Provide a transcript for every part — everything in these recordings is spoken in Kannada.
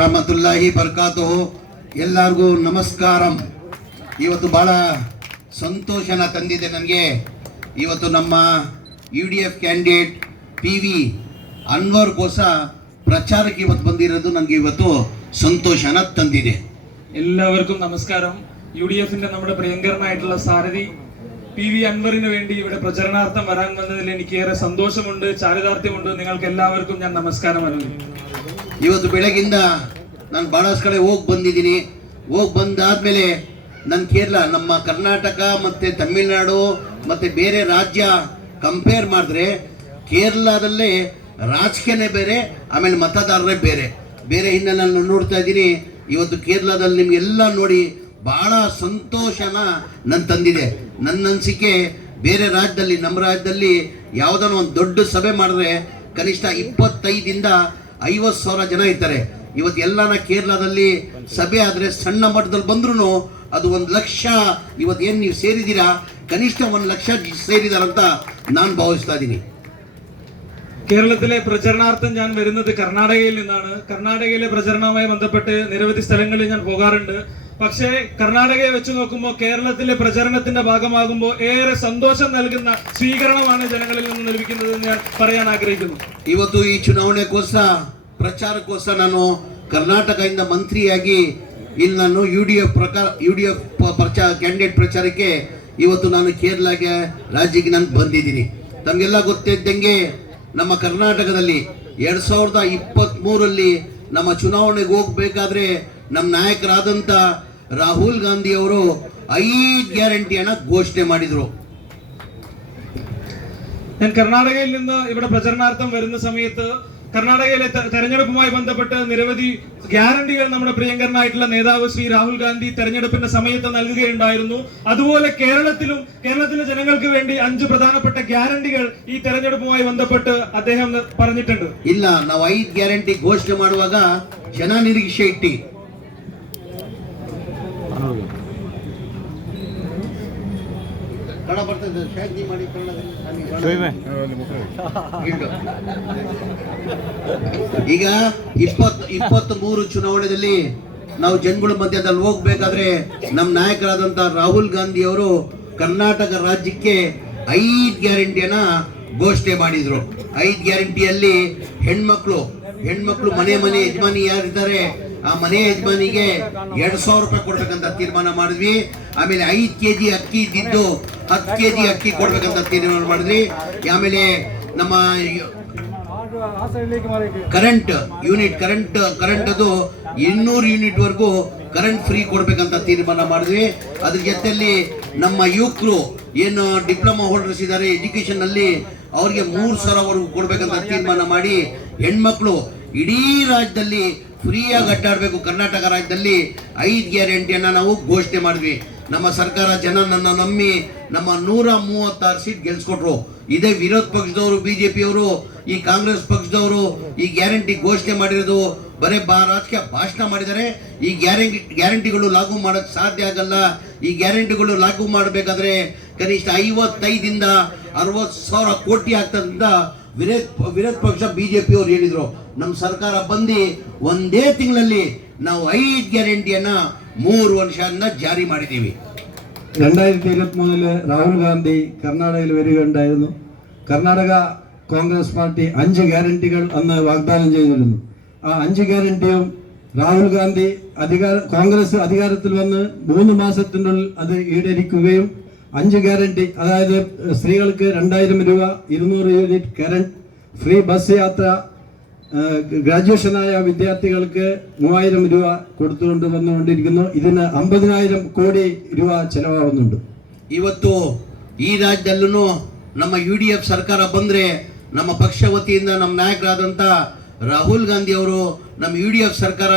ರಹಮತುಲ್ಲಾಹಿ ಬರ್ಕಾತುಹು. ಎಲ್ಲರಿಗೂ ನಮಸ್ಕಾರಂ. ಇವತ್ತು ಬಹಳ ಸಂತೋಷನ ತಂದಿದೆ ನನಗೆ. ಇವತ್ತು ನಮ್ಮ UDF ಕ್ಯಾಂಡಿಡೇಟ್ PV ಅನ್ವರ್ಗೋಸ ಪ್ರಚಾರಕ್ಕೆ ಇವತ್ತು ಬಂದಿರೋದು ನನಗೆ ಇವತ್ತು സന്തോഷന തന്നിದೆ. എല്ലാവർക്കും നമസ്കാരം. UDFന്റെ നമ്മുടെ പ്രിയങ്കരനായിട്ടുള്ള സാരഥി PV അൻവറിന് വേണ്ടി ഇവിടെ പ്രചരണാർത്ഥം വരാൻ വന്നതിൽ എനിക്ക് ഏറെ സന്തോഷമുണ്ട്, ചാരിതാർത്ഥ്യമുണ്ട്. നിങ്ങൾക്ക് എല്ലാവർക്കും ഞാൻ നമസ്കാരം അറിയിക്കുന്നു. ಇವತ್ತು ಬೆಳಗಿಂದ ನಾನು ಬಹಳಷ್ಟು ಕಡೆ ಬಂದಿದ್ದೀನಿ. ಬಂದಾದ್ಮೇಲೆ ನನ್ನ ಕೇರಳ, ನಮ್ಮ ಕರ್ನಾಟಕ ಮತ್ತು ತಮಿಳುನಾಡು ಮತ್ತು ಬೇರೆ ರಾಜ್ಯ ಕಂಪೇರ್ ಮಾಡಿದ್ರೆ ಕೇರಳದಲ್ಲೇ ರಾಜಕೀಯನೇ ಬೇರೆ, ಆಮೇಲೆ ಮತದಾರರೇ ಬೇರೆ ಬೇರೆ ಹಿನ್ನೆಲೆ ನಾನು ನೋಡ್ತಾ ಇದ್ದೀನಿ. ಇವತ್ತು ಕೇರಳದಲ್ಲಿ ನಿಮಗೆಲ್ಲ ನೋಡಿ ಭಾಳ ಸಂತೋಷನ ನನ್ನ ತಂದಿದೆ. ನನ್ನ ಅನಿಸಿಕೆ ಬೇರೆ ರಾಜ್ಯದಲ್ಲಿ, ನಮ್ಮ ರಾಜ್ಯದಲ್ಲಿ ಯಾವುದೋ ಒಂದು ದೊಡ್ಡ ಸಭೆ ಮಾಡಿದ್ರೆ ಕನಿಷ್ಠ 25,000 to 50,000 ಜನ ಇರ್ತಾರೆ. ಇವತ್ತು ಎಲ್ಲನ ಕೇರಳದಲ್ಲಿ ಸಭೆ ಆದರೆ ಸಣ್ಣ ಮಟ್ಟದಲ್ಲಿ ಬಂದ್ರೂ ಅದು 1 ಲಕ್ಷ. ಇವತ್ತು ಏನು ನೀವು ಸೇರಿದ್ದೀರಾ, ಕನಿಷ್ಠ 1 ಲಕ್ಷ ಸೇರಿದಾರಂತ ನಾನು ಭಾವಿಸ್ತಾ ಇದ್ದೀನಿ. കേരളത്തിലെ പ്രചരണാർത്ഥം ഞാൻ വരുന്നത് കർണാടകയിൽ നിന്നാണ്. കർണാടകയിലെ പ്രചരണവുമായി ബന്ധപ്പെട്ട് നിരവധി സ്ഥലങ്ങളിൽ ഞാൻ പോകാറുണ്ട്. പക്ഷേ കർണാടകയെ വെച്ച് നോക്കുമ്പോൾ കേരളത്തിലെ പ്രചരണത്തിന്റെ ഭാഗമാകുമ്പോൾ ഏറെ സന്തോഷം നൽകുന്ന സ്വീകരണമാണ് ജനങ്ങളിൽ നിന്ന് ലഭിക്കുന്നതെന്ന് ഞാൻ പറയാൻ ആഗ്രഹിക്കുന്നു. ಇವತ್ತು ಈ ಚುನಾವಣೆಗೋಸ್ಕರ ಪ್ರಚಾರಕ್ಕೋಸ್ಕರ ನಾನು ಕರ್ನಾಟಕದಿಂದ ಮಂತ್ರಿಯಾಗಿ ಇಲ್ಲಿ ನಾನು UDF ಕ್ಯಾಂಡಿಡೇಟ್ ಪ್ರಚಾರಕ್ಕೆ ಇವತ್ತು ನಾನು ಕೇರಳಗೆ ರಾಜ್ಯಕ್ಕೆ ನಾನು ಬಂದಿದ್ದೀನಿ. ತಮಗೆಲ್ಲ ಗೊತ್ತಿದ್ದಂಗೆ ನಮ್ಮ ಕರ್ನಾಟಕದಲ್ಲಿ 2023 ನಮ್ಮ ಚುನಾವಣೆಗೆ ಹೋಗಬೇಕಾದ್ರೆ ನಮ್ಮ ನಾಯಕರಾದಂಥ ರಾಹುಲ್ ಗಾಂಧಿ ಅವರು 5 ಗ್ಯಾರಂಟಿಯನ್ನು ಘೋಷಣೆ ಮಾಡಿದರು. ഞാൻ കർണാടകയിൽ നിന്ന് ഇവിടെ പ്രചരണാർത്ഥം വരുന്ന സമയത്ത് കർണാടകയിലെ തെരഞ്ഞെടുപ്പുമായി ബന്ധപ്പെട്ട് നിരവധി ഗ്യാരണ്ടികൾ നമ്മുടെ പ്രിയങ്കരനായിട്ടുള്ള നേതാവ് ശ്രീ രാഹുൽ ഗാന്ധി തെരഞ്ഞെടുപ്പിന്റെ സമയത്ത് നൽകുകയുണ്ടായിരുന്നു. അതുപോലെ കേരളത്തിലെ ജനങ്ങൾക്ക് വേണ്ടി 5 പ്രധാനപ്പെട്ട ഗ്യാരണ്ടികൾ ഈ തെരഞ്ഞെടുപ്പുമായി ബന്ധപ്പെട്ട് അദ്ദേഹം പറഞ്ഞിട്ടുണ്ട്. ಇಲ್ಲ, ನಾವು 5 ಗ್ಯಾರಂಟಿ ಘೋಷಣೆ ಮಾಡುವಾಗ ಜನ ನಿರೀಕ್ಷೆ ಇಟ್ಟಿ. ಈಗ 23 ಚುನಾವಣೆಯಲ್ಲಿ ನಾವು ಜನಗಳ ಮಧ್ಯದಲ್ಲಿ ಹೋಗ್ಬೇಕಾದ್ರೆ ನಮ್ಮ ನಾಯಕರಾದಂತ ರಾಹುಲ್ ಗಾಂಧಿ ಅವರು ಕರ್ನಾಟಕ ರಾಜ್ಯಕ್ಕೆ 5 ಗ್ಯಾರಂಟಿಯನ್ನ ಘೋಷಣೆ ಮಾಡಿದ್ರು. 5 ಗ್ಯಾರಂಟಿಯಲ್ಲಿ ಹೆಣ್ಮಕ್ಳು ಮನೆ ಯಜಮಾನಿ ಯಾರಿದ್ದಾರೆ ಆ ಮನೆ ಯಜಮಾನಿಗೆ 2,000 ರೂಪಾಯಿ ಕೊಡ್ಬೇಕಂತ ತೀರ್ಮಾನ ಮಾಡಿದ್ವಿ. ಆಮೇಲೆ 5 kg ಅಕ್ಕಿ ಇದ್ದಿದ್ದು 10 kg ಅಕ್ಕಿ ಕೊಡ್ಬೇಕಂತ ತೀರ್ಮಾನ ಮಾಡಿದ್ವಿ. ಆಮೇಲೆ ನಮ್ಮ ಕರೆಂಟ್ ಅದು 200 ಯೂನಿಟ್ ವರೆಗೂ ಕರೆಂಟ್ ಫ್ರೀ ಕೊಡ್ಬೇಕಂತ ತೀರ್ಮಾನ ಮಾಡಿದ್ವಿ. ಅದ್ರ ಜೊತೆಯಲ್ಲಿ ನಮ್ಮ ಯುವಕರು ಏನು ಡಿಪ್ಲೊಮಾ ಹೋಲ್ಡರ್ಸ್ ಇದ್ದಾರೆ ಎಜುಕೇಶನ್ ಅಲ್ಲಿ, ಅವ್ರಿಗೆ 3,000 ವರೆಗೂ ಕೊಡ್ಬೇಕಂತ ತೀರ್ಮಾನ ಮಾಡಿ ಹೆಣ್ಮಕ್ಳು ಇಡೀ ರಾಜ್ಯದಲ್ಲಿ ಫ್ರೀಯಾಗಿ ಅಡ್ಡಾಡಬೇಕು. ಕರ್ನಾಟಕ ರಾಜ್ಯದಲ್ಲಿ 5 ಗ್ಯಾರಂಟಿಯನ್ನ ನಾವು ಘೋಷಣೆ ಮಾಡಿದ್ವಿ. ನಮ್ಮ ಸರ್ಕಾರ ಜನ ನನ್ನ ನಂಬಿ ನಮ್ಮ 136 ಸೀಟ್ ಗೆಲ್ಸ್ಕೊಟ್ರು. ಇದೇ ವಿರೋಧ ಪಕ್ಷದವರು, BJP ಅವರು, ಈ ಕಾಂಗ್ರೆಸ್ ಪಕ್ಷದವರು ಈ ಗ್ಯಾರಂಟಿ ಘೋಷಣೆ ಮಾಡಿರೋದು ಬರೀ ರಾಜಕೀಯ ಭಾಷಣ ಮಾಡಿದ್ದಾರೆ. ಈ ಗ್ಯಾರಂಟಿಗಳು ಲಾಗು ಮಾಡೋಕ್ಕೆ ಸಾಧ್ಯ ಆಗಲ್ಲ. ಈ ಗ್ಯಾರಂಟಿಗಳು ಲಾಗು ಮಾಡಬೇಕಾದ್ರೆ ಕನಿಷ್ಠ 55,000 to 60,000 ಕೋಟಿ ಆಗ್ತದಂತ ವಿರೋಧ ಪಕ್ಷ BJP ಅವರು ಹೇಳಿದ್ರು. ನಮ್ಮ ಸರ್ಕಾರ ಬಂದು ಒಂದೇ ತಿಂಗಳಲ್ಲಿ ನಾವು 5 ಗ್ಯಾರಂಟಿಯನ್ನ 3 ವರ್ಷದಿಂದ ಜಾರಿ ಮಾಡಿದ್ದೀವಿ. 2023 രാഹുൽ ഗാന്ധി കർണാടകയിൽ വരികയുണ്ടായിരുന്നു. കർണാടക കോൺഗ്രസ് പാർട്ടി 5 ഗ്യാരണ്ടികൾ അന്ന് വാഗ്ദാനം ചെയ്തിരുന്നു. ആ 5 ഗ്യാരണ്ടിയും രാഹുൽ ഗാന്ധി കോൺഗ്രസ് അധികാരത്തിൽ വന്ന് 3 മാസത്തിനുള്ളിൽ അത് ഈടേരിക്കുകയും 5 ഗ്യാരണ്ടി, അതായത് സ്ത്രീകൾക്ക് 2,000 രൂപ, 200 യൂണിറ്റ് കറണ്ട്, ഫ്രീ ബസ് യാത്ര, ഗ്രാജുവേഷനായ വിദ്യാർത്ഥികൾക്ക് 3,000 രൂപ കൊടുത്തുകൊണ്ട് വന്നുകൊണ്ടിരിക്കുന്നു. ഇതിന് 50,000 ಕೋಟಿ രൂപ ചെലവാകുന്നുണ്ട്. ಇವತ್ತು ಈ ರಾಜ್ಯದಲ್ಲೂ ನಮ್ಮ UDF ಸರ್ಕಾರ ಬಂದರೆ, ನಮ್ಮ ಪಕ್ಷ ವತಿಯಿಂದ ನಮ್ಮ ನಾಯಕರಾದಂಥ ರಾಹುಲ್ ಗಾಂಧಿ ಅವರು ನಮ್ಮ UDF ಸರ್ಕಾರ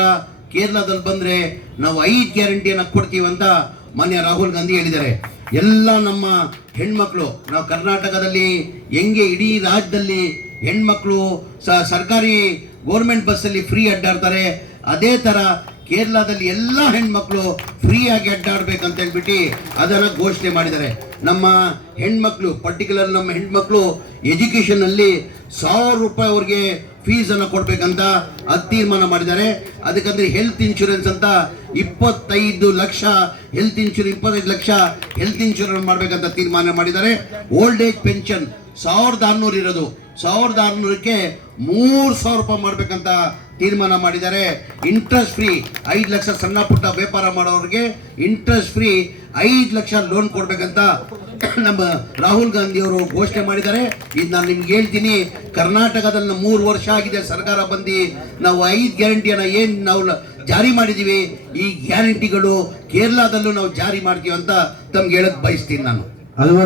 ಕೇರಳದಲ್ಲಿ ಬಂದರೆ ನಾವು 5 ಗ್ಯಾರಂಟಿಯನ್ನು ಕೊಡ್ತೀವಿ ಅಂತ ಮಾನ್ಯ ರಾಹುಲ್ ಗಾಂಧಿ ಹೇಳಿದ್ದಾರೆ. ಎಲ್ಲ ನಮ್ಮ ಹೆಣ್ಮಕ್ಳು, ನಾವು ಕರ್ನಾಟಕದಲ್ಲಿ ಹೆಂಗೆ ಇಡೀ ರಾಜ್ಯದಲ್ಲಿ ಹೆಣ್ಮಕ್ಳು ಸರ್ಕಾರಿ ಗೌರ್ಮೆಂಟ್ ಬಸ್ಸಲ್ಲಿ ಫ್ರೀ ಅಡ್ಡಾಡ್ತಾರೆ, ಅದೇ ಥರ ಕೇರಳದಲ್ಲಿ ಎಲ್ಲ ಹೆಣ್ಮಕ್ಳು ಫ್ರೀಯಾಗಿ ಅಡ್ಡಾಡ್ಬೇಕಂತ ಹೇಳ್ಬಿಟ್ಟು ಅದನ್ನು ಘೋಷಣೆ ಮಾಡಿದ್ದಾರೆ. ನಮ್ಮ ಹೆಣ್ಮಕ್ಳು, ಪರ್ಟಿಕ್ಯುಲರ್ ನಮ್ಮ ಹೆಣ್ಮಕ್ಳು ಎಜುಕೇಷನಲ್ಲಿ 1,000 ರೂಪಾಯಿ ಅವ್ರಿಗೆ ಫೀಸ್ ಅನ್ನು ಕೊಡ್ಬೇಕಂತ ಅದು ತೀರ್ಮಾನ ಮಾಡಿದ್ದಾರೆ. ಅದಕ್ಕಂದ್ರೆ ಹೆಲ್ತ್ ಇನ್ಶೂರೆನ್ಸ್ ಅಂತ 25 lakh health insurance 25 lakh health insurance ಮಾಡ್ಬೇಕಂತ ತೀರ್ಮಾನ ಮಾಡಿದ್ದಾರೆ. ಓಲ್ಡ್ ಏಜ್ ಪೆನ್ಷನ್ 1600 ಇರೋದು 1600ಕ್ಕೆ 3000 ರೂಪಾಯಿ ಮಾಡ್ಬೇಕಂತ ತೀರ್ಮಾನ ಮಾಡಿದ್ದಾರೆ. ಇಂಟ್ರೆಸ್ಟ್ ಫ್ರೀ 5 ಲಕ್ಷ ಸಣ್ಣ ಪುಟ್ಟ ವ್ಯಾಪಾರ ಮಾಡೋರಿಗೆ ಇಂಟ್ರೆಸ್ಟ್ ಫ್ರೀ 5 ಲಕ್ಷ ಲೋನ್ ಕೊಡ್ಬೇಕಂತ ನಮ್ಮ ರಾಹುಲ್ ಗಾಂಧಿ ಅವರು ಘೋಷಣೆ ಮಾಡಿದ್ದಾರೆ. ಇದು ನಾನು ನಿಮ್ಗೆ ಹೇಳ್ತೀನಿ, ಕರ್ನಾಟಕದಲ್ಲಿ 3 ವರ್ಷ ಆಗಿದೆ ಸರ್ಕಾರ ಬಂದು, ನಾವು 5 ಗ್ಯಾರಂಟಿಯನ್ನು ಏನು ನಾವು ಜಾರಿ ಮಾಡಿದ್ದೀವಿ, ಈ ಗ್ಯಾರಂಟಿಗಳು ಕೇರಳದಲ್ಲೂ ನಾವು ಜಾರಿ ಮಾಡ್ತೀವಿ ಅಂತ ತಮ್ಗೆ ಹೇಳಕ್ ಬಯಸ್ತೀನಿ ನಾನು. അതുപോലെ